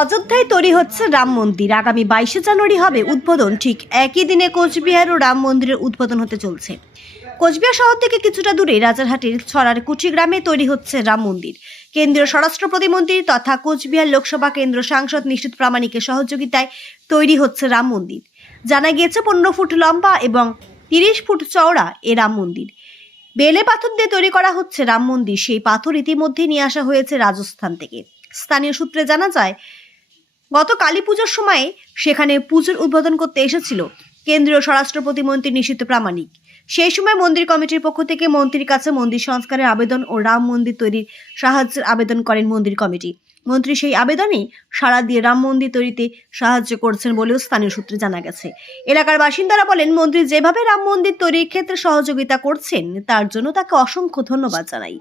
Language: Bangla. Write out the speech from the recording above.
অযোধ্যায় তৈরি হচ্ছে রাম মন্দির। আগামী বাইশে জানুয়ারি হবে উদ্বোধন। ঠিক একই দিনে কোচবিহার ও রাম মন্দিরের উদ্বোধন হতে চলছে। কোচবিহার শহর থেকে কিছুটা দূরে রাজারহাটের ছড়ার কুচি গ্রামে তৈরি হচ্ছে রাম মন্দির। কেন্দ্রীয় স্বরাষ্ট্র প্রতিমন্ত্রী তথা কোচবিহার লোকসভা কেন্দ্র সাংসদ নিশ্চিত প্রামাণিকের সহযোগিতায় তৈরি হচ্ছে রাম মন্দির। জানা গিয়েছে পনেরো ফুট লম্বা এবং তিরিশ ফুট চওড়া এ রাম মন্দির। বেলে পাথর দিয়ে তৈরি করা হচ্ছে রাম মন্দির। সেই পাথর ইতিমধ্যেই নিয়ে আসা হয়েছে রাজস্থান থেকে। স্থানীয় সূত্রে জানা যায়, গত কালী পুজোর সময়ে সেখানে পুজোর উদ্বোধন করতে এসেছিল কেন্দ্রীয় স্বরাষ্ট্র প্রতিমন্ত্রী নিশিত প্রামাণিক। সেই সময় মন্দির কমিটির পক্ষ থেকে মন্ত্রীর কাছে মন্দির সংস্কারের আবেদন ও রাম মন্দির তৈরির সাহায্যের আবেদন করেন মন্দির কমিটি। মন্ত্রী সেই আবেদনে সাড়া দিয়ে রাম মন্দির তৈরিতে সাহায্য করছেন বলেও স্থানীয় সূত্রে জানা গেছে। এলাকার বাসিন্দারা বলেন, মন্ত্রী যেভাবে রাম মন্দির তৈরির ক্ষেত্রে সহযোগিতা করছেন, তার জন্য তাকে অসংখ্য ধন্যবাদ জানাই।